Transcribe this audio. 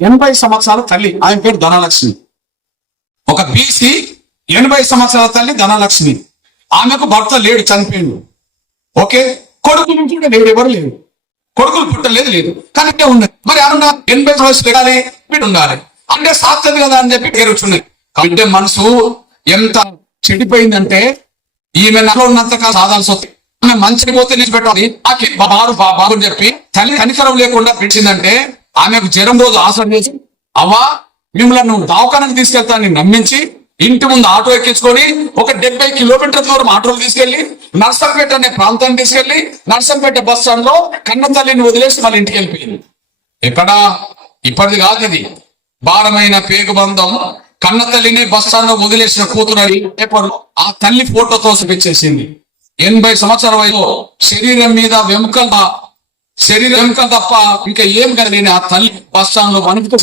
ఎనభై సంవత్సరాల తల్లి ఆమె పేరు ధనలక్ష్మి. ఒక బీసీ ఎనభై సంవత్సరాల తల్లి ధనలక్ష్మి. ఆమెకు భర్త లేడు చనిపోయిండు. ఓకే? కొడుకు కూడా లేడు ఎవరు లేదు కొడుకులు పుట్టలేదు లేదు. కానీ ఉన్నది మరి అన్న ఎనభై సంవత్సరాలు పెట్టాలి వీడు ఉండాలి. అంటే సాధ్యత కదా అని చెప్పి పేరుచున్నది అంటే మనసు ఎంత చెడిపోయిందంటే ఈమె నాలో ఉన్నంత కాలం సాధాల్సి వస్తుంది ఆమె మంచిగా పోతే నేను బాబు బారు బా- బాబు అని చెప్పి తల్లి కనికరం లేకుండా పిలిచిందంటే ఆమెకు జ్వరం రోజు ఆసరం చేసి అవ్వా మిమ్మల్ని నువ్వు దవాఖానకు తీసుకెళ్తానని నమ్మించి ఇంటి ముందు ఆటో ఎక్కించుకొని ఒక డెబ్బై కిలోమీటర్ల దూరం ఆటోలు తీసుకెళ్ళి నర్సంపేట అనే ప్రాంతాన్ని తీసుకెళ్ళి నర్సంపేట బస్ స్టాండ్లో కన్న తల్లిని వదిలేసి మళ్ళీ ఇంటికి వెళ్ళిపోయింది. ఎక్కడా? ఇప్పటిది కాదు ఇది. భారమైన పేగు బంధం కన్న తల్లిని బస్ స్టాండ్లో వదిలేసిన కూతురని పేపర్ ఆ తల్లి ఫోటోతో చూపించేసింది. ఎనభై సంవత్సరాల వయసు శరీరం మీద వెముకల శరీరం తప్ప ఇంకా ఏం కలిగిన ఆ తల్లి బస్ స్టాండ్లో వణుకుతూ